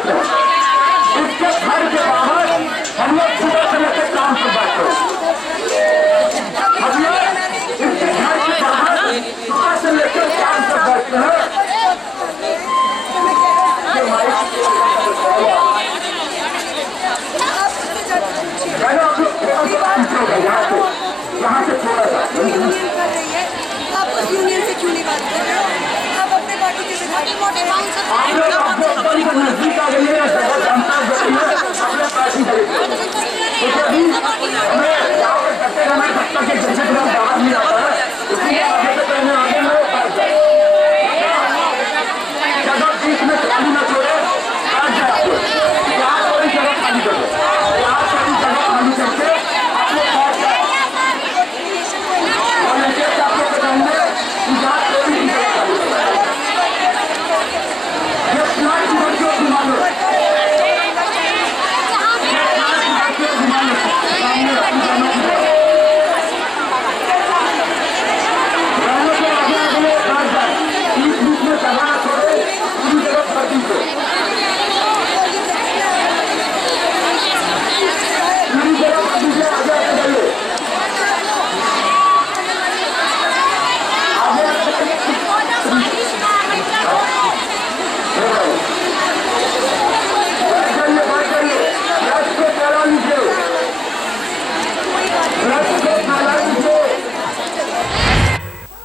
बैठते हैं। इसके घर के बाहर हम लोग सुबह से लेकर शाम तक बैठते हैं। हम लोग इसके घर के बाहर सुबह से लेकर शाम तक बैठते हैं। यहाँ से थोड़ा सा आप उस यूनियन से क्यों नहीं बात कर रहे हो? आप अपने पार्टी के विधायक नजदीक आ गई है, जनता अपने पार्टी हमें यहाँ पर करते रहना जब तक एक जैसे बाहर नहीं आता है, इसलिए आगे से पहले आगे लोग जगह बीच में खाली न छोड़े, बैठ जाए आपको यहाँ थोड़ी जगह खाली कर दो, यहाँ थोड़ी जगह खाली करके आप लोग बैठ जाए और ऐसे आप लोग बताएंगे कि यहाँ थोड़ी जगह खाली कर ये प्लाट जो घुमा लो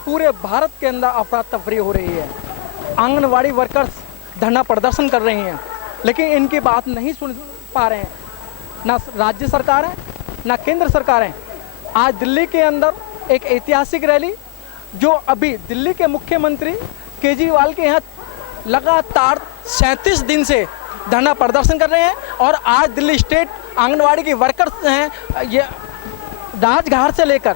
पूरे भारत के अंदर अफरा तफरी हो रही है। आंगनवाड़ी वर्कर्स धरना प्रदर्शन कर रही हैं, लेकिन इनकी बात नहीं सुन पा रहे हैं, ना राज्य सरकार है ना केंद्र सरकार है। आज दिल्ली के अंदर एक ऐतिहासिक रैली, जो अभी दिल्ली के मुख्यमंत्री केजरीवाल के यहाँ लगातार 37 दिन से धरना प्रदर्शन कर रहे हैं, और आज दिल्ली स्टेट आंगनवाड़ी की वर्कर्स हैं, ये राजघाट से लेकर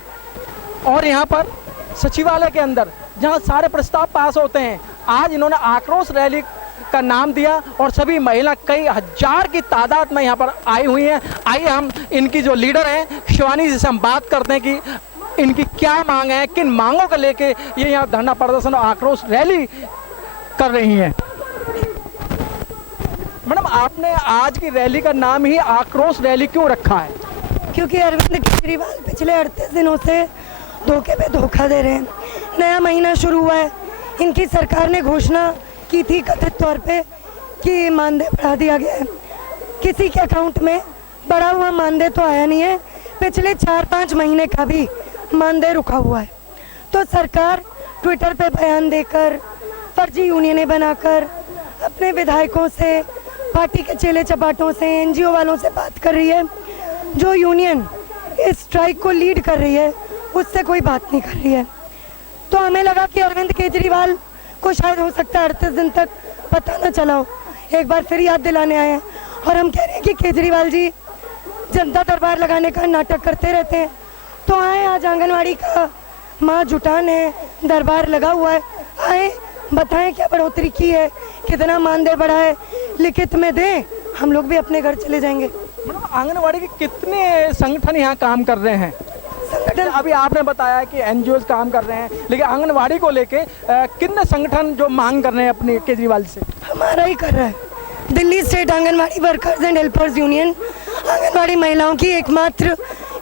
और यहाँ पर सचिवालय के अंदर जहाँ सारे प्रस्ताव पास होते हैं, आज इन्होंने आक्रोश रैली का नाम दिया और सभी महिला कई हजार की तादाद में यहाँ पर आई हुई हैं। आइए हम इनकी जो लीडर हैं शिवानी जी से हम बात करते हैं कि इनकी क्या मांग है, किन मांगों को लेके ये यहाँ धरना प्रदर्शन और आक्रोश रैली कर रही हैं। मैडम, आपने आज की रैली का नाम ही आक्रोश रैली क्यों रखा है? क्योंकि अरविंद केजरीवाल पिछले 38 दिनों से धोखे पे धोखा दे रहे हैं। नया महीना शुरू हुआ है, इनकी सरकार ने घोषणा की थी कथित तौर पे कि मानदेय बढ़ा दिया गया है। किसी के अकाउंट में बढ़ा हुआ मानदेय तो आया नहीं है, पिछले 4-5 महीने का भी मानदेय रुका हुआ है। तो सरकार ट्विटर पे बयान देकर, फर्जी यूनियनें बनाकर, अपने विधायकों से, पार्टी के चेले चपाटों से, एनजीओ वालों से बात कर रही है। जो यूनियन इस स्ट्राइक को लीड कर रही है उससे कोई बात नहीं कर रही है। तो हमें लगा कि अरविंद केजरीवाल को शायद हो सकता है 38 दिन तक पता न चला हो, एक बार फिर याद दिलाने आए हैं। और हम कह रहे हैं कि केजरीवाल जी जनता दरबार लगाने का नाटक करते रहते हैं, तो आए, आज आंगनवाड़ी का माँ जुटान है, दरबार लगा हुआ है, आए बताएं क्या बढ़ोतरी की है, कितना मानदेय बढ़ा है, लिखित में दें, हम लोग भी अपने घर चले जाएंगे। मतलब आंगनवाड़ी के कितने संगठन यहाँ काम कर रहे हैं? संगठन अभी आपने बताया कि एनजीओ काम कर रहे हैं, लेकिन आंगनवाड़ी को लेके कितने संगठन जो मांग कर रहे हैं अपने केजरीवाल से? हमारा ही कर रहा है Delhi state anganwadi workers and helpers union, anganwadi महिलाओं की एकमात्र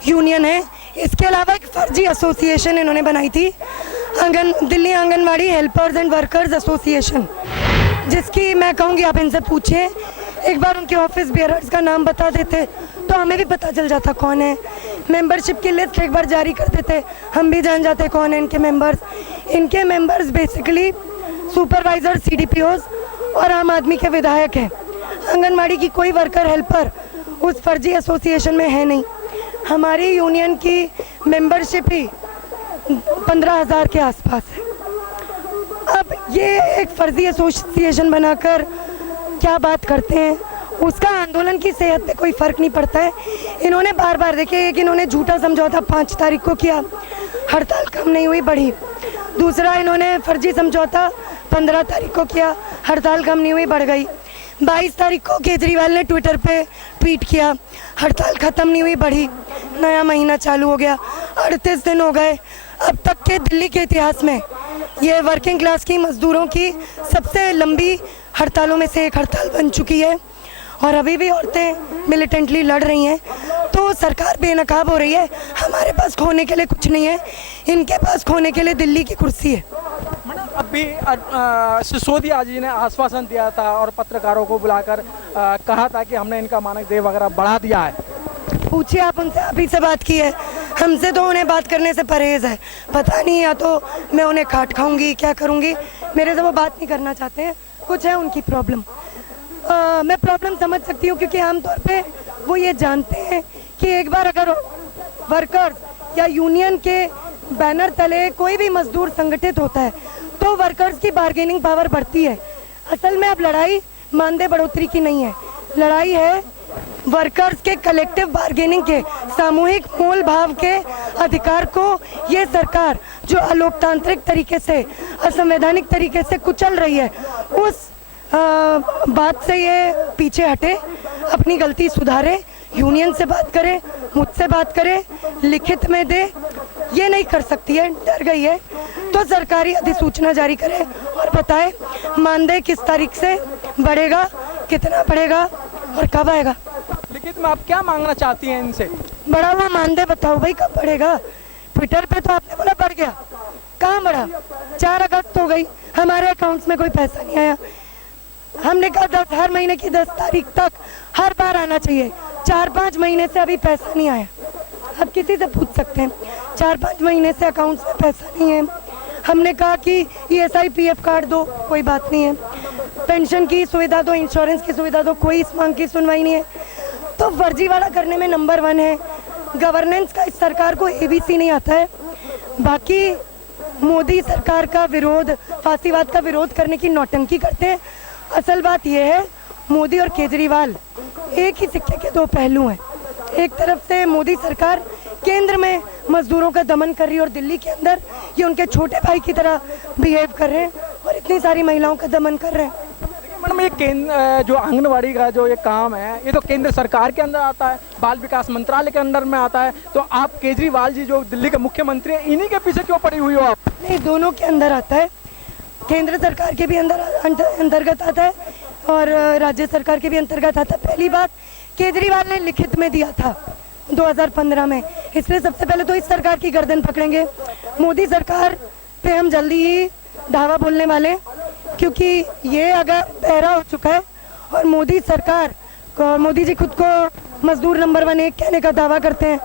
यूनियन है। इसके अलावा एक फर्जी एसोसिएशन इन्होंने बनाई थी, Delhi anganwadi helpers and workers association, जिसकी मैं कहूँगी आप इनसे पूछें, एक बार उनके ऑफिस बेयरर्स का नाम बता देते तो हमें भी पता चल जाता कौन है। मेंबरशिप की लिस्ट एक बार जारी कर देते, हम भी जान जाते कौन है इनके मेंबर्स। इनके मेंबर्स बेसिकली सुपरवाइजर, सीडीपीओज और आम आदमी के विधायक हैं। आंगनवाड़ी की कोई वर्कर हेल्पर उस फर्जी एसोसिएशन में है नहीं। हमारी यूनियन की मेंबरशिप ही 15,000 के आसपास है। अब ये एक फर्जी एसोसिएशन बनाकर क्या बात करते हैं, उसका आंदोलन की सेहत पे कोई फ़र्क नहीं पड़ता है। इन्होंने बार बार देखे, एक इन्होंने झूठा समझौता 5 तारीख को किया, हड़ताल कम नहीं हुई, बढ़ी। दूसरा इन्होंने फर्जी समझौता 15 तारीख को किया, हड़ताल कम नहीं हुई, बढ़ गई। 22 तारीख को केजरीवाल ने ट्विटर पे ट्वीट किया, हड़ताल ख़त्म नहीं हुई, बढ़ी। नया महीना चालू हो गया, 38 दिन हो गए। अब तक के दिल्ली के इतिहास में ये वर्किंग क्लास की मज़दूरों की सबसे लंबी हड़तालों में से एक हड़ताल बन चुकी है। और अभी भी औरतें मिलिटेंटली लड़ रही हैं। तो सरकार बेनकाब हो रही है। हमारे पास खोने के लिए कुछ नहीं है, इनके पास खोने के लिए दिल्ली की कुर्सी है। मैडम अभी सिसोदिया जी ने आश्वासन दिया था और पत्रकारों को बुलाकर कहा था कि हमने इनका मानक देय वगैरह बढ़ा दिया है। पूछिए आप उनसे, अभी से बात की है हमसे, तो उन्हें बात करने से परहेज है। पता नहीं, या तो मैं उन्हें काट खाऊंगी, क्या करूंगी, मेरे से वो बात नहीं करना चाहते हैं। कुछ है उनकी प्रॉब्लम, मैं प्रॉब्लम समझ सकती हूँ, क्योंकि आमतौर पे वो ये जानते हैं कि एक बार अगर वर्कर्स या यूनियन के बैनर तले कोई भी मजदूर संगठित होता है तो वर्कर्स की बार्गेनिंग पावर बढ़ती है। असल में अब लड़ाई मानदेय बढ़ोतरी की नहीं है, लड़ाई है वर्कर्स के कलेक्टिव बार्गेनिंग के, सामूहिक मोल भाव के अधिकार को ये सरकार जो अलोकतांत्रिक तरीके से, असंवैधानिक तरीके से कुचल रही है, उस बात से ये पीछे हटे, अपनी गलती सुधारे, यूनियन से बात करे, मुझसे बात करे, लिखित में दे। ये नहीं कर सकती है, डर गई है, तो सरकारी अधिसूचना जारी करे और बताए मानदेय किस तारीख से बढ़ेगा, कितना बढ़ेगा और कब आएगा। लिखित में आप क्या मांगना चाहती हैं इनसे? बढ़ा हुआ मानदेय बताओ भाई, कब बढ़ेगा? ट्विटर पे तो आपने बोला बढ़ गया, कहाँ बढ़ा? 4 अगस्त हो गई, हमारे अकाउंट्स में कोई पैसा नहीं आया। हमने कहा हर महीने की 10 तारीख तक हर बार आना चाहिए। 4-5 महीने से अभी पैसा नहीं आया। आप किसी से पूछ सकते हैं, 4-5 महीने से अकाउंट्स में पैसा नहीं है। हमने कहा कि ESI PF कार्ड दो, कोई बात नहीं है। पेंशन की सुविधा दो, इंश्योरेंस की सुविधा दो, कोई इस मांग की सुनवाई नहीं है। तो फर्जीवाड़ा करने में नंबर 1 है। गवर्नेंस का इस सरकार को ABC नहीं आता है। बाकी मोदी सरकार का विरोध, फांसीवाद का विरोध करने की नौटंकी करते हैं। असल बात यह है, मोदी और केजरीवाल एक ही सिक्के के 2 पहलू हैं। एक तरफ से मोदी सरकार केंद्र में मजदूरों का दमन कर रही है और दिल्ली के अंदर ये उनके छोटे भाई की तरह बिहेव कर रहे हैं और इतनी सारी महिलाओं का दमन कर रहे हैं। मैडम ये केंद्र जो आंगनवाड़ी का जो ये काम है, ये तो केंद्र सरकार के अंदर आता है, बाल विकास मंत्रालय के अंदर में आता है। तो आप केजरीवाल जी जो दिल्ली के मुख्यमंत्री हैं, इन्हीं के पीछे क्यों पड़ी हुई हो आप? नहीं, दोनों के अंदर आता है। केंद्र सरकार के भी अंतर्गत आता है और राज्य सरकार के भी अंतर्गत आता है। पहली बात केजरीवाल ने लिखित में दिया था 2015 में, इसलिए सबसे पहले तो इस सरकार की गर्दन पकड़ेंगे। मोदी सरकार पे हम जल्दी ही धावा बोलने वाले, क्योंकि ये अगर पहरा हो चुका है और मोदी सरकार और मोदी जी खुद को मजदूर नंबर 1 कहने का दावा करते हैं,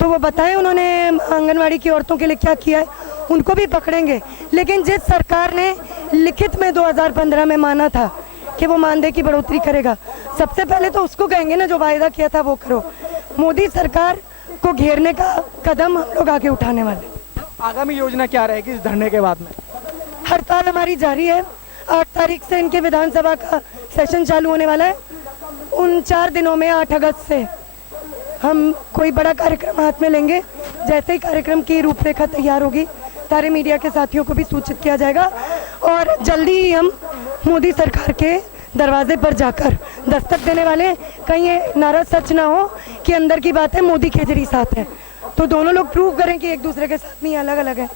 तो वो बताएं उन्होंने आंगनवाड़ी की औरतों के लिए क्या किया है, उनको भी पकड़ेंगे। लेकिन जिस सरकार ने लिखित में 2015 में माना था कि वो मानदेय की बढ़ोतरी करेगा, सबसे पहले तो उसको कहेंगे ना, जो वायदा किया था वो करो। मोदी सरकार को घेरने का कदम हम लोग आगे उठाने वाले। आगामी योजना क्या रहेगी इस धरने के बाद में? हड़ताल हमारी जारी है। 8 तारीख से इनके विधानसभा का सेशन चालू होने वाला है। उन 4 दिनों में 8 अगस्त से हम कोई बड़ा कार्यक्रम हाथ में लेंगे। जैसे ही कार्यक्रम की रूपरेखा तैयार होगी, सारे मीडिया के साथियों को भी सूचित किया जाएगा और जल्दी ही हम मोदी सरकार के दरवाजे पर जाकर दस्तक देने वाले। कहीं ये नारा सच ना हो कि अंदर की बात है मोदी केजरी साथ है, तो दोनों लोग प्रूव करें कि एक दूसरे के साथ नहीं, अलग अलग है।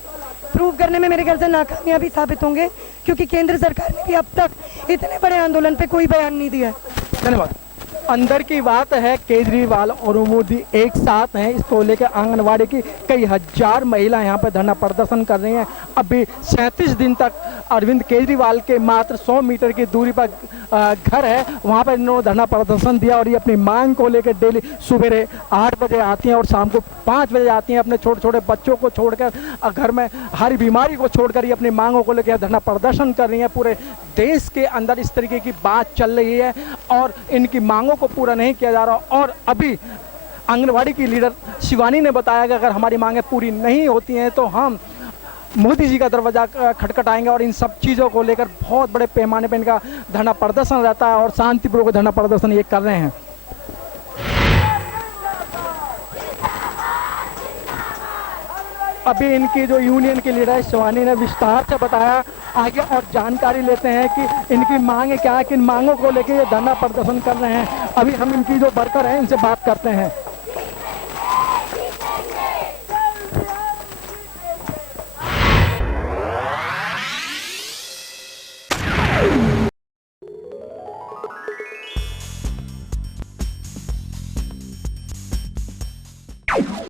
प्रूव करने में मेरे ख्याल से नाकामयाबी साबित होंगे, क्योंकि केंद्र सरकार ने भी अब तक इतने बड़े आंदोलन पे कोई बयान नहीं दिया है। धन्यवाद। अंदर की बात है, केजरीवाल और मोदी एक साथ हैं। इसको लेकर आंगनवाड़ी की कई हजार महिला यहाँ पर धरना प्रदर्शन कर रही हैं। अभी 37 दिन तक अरविंद केजरीवाल के मात्र 100 मीटर की दूरी पर घर है, वहाँ पर इन्होंने धरना प्रदर्शन दिया और ये अपनी मांग को लेकर डेली सुबह 8 बजे आती हैं और शाम को 5 बजे आती हैं। अपने छोटे छोटे बच्चों को छोड़कर, घर में हर बीमारी को छोड़कर ये अपनी मांगों को लेकर धरना प्रदर्शन कर रही हैं। पूरे देश के अंदर इस तरीके की बात चल रही है और इनकी मांगों को पूरा नहीं किया जा रहा। और अभी आंगनवाड़ी की लीडर शिवानी ने बताया कि अगर हमारी मांगें पूरी नहीं होती हैं तो हम मोदी जी का दरवाजा खटखटाएंगे और इन सब चीज़ों को लेकर बहुत बड़े पैमाने पर इनका धरना प्रदर्शन रहता है और शांतिपूर्वक धरना प्रदर्शन ये कर रहे हैं। अभी इनकी जो यूनियन की लीडर है शिवानी ने विस्तार से बताया। आगे और जानकारी लेते हैं कि इनकी मांगे क्या है, किन मांगों को लेकर ये धरना प्रदर्शन कर रहे हैं। अभी हम इनकी जो वर्कर हैं इनसे बात करते हैं।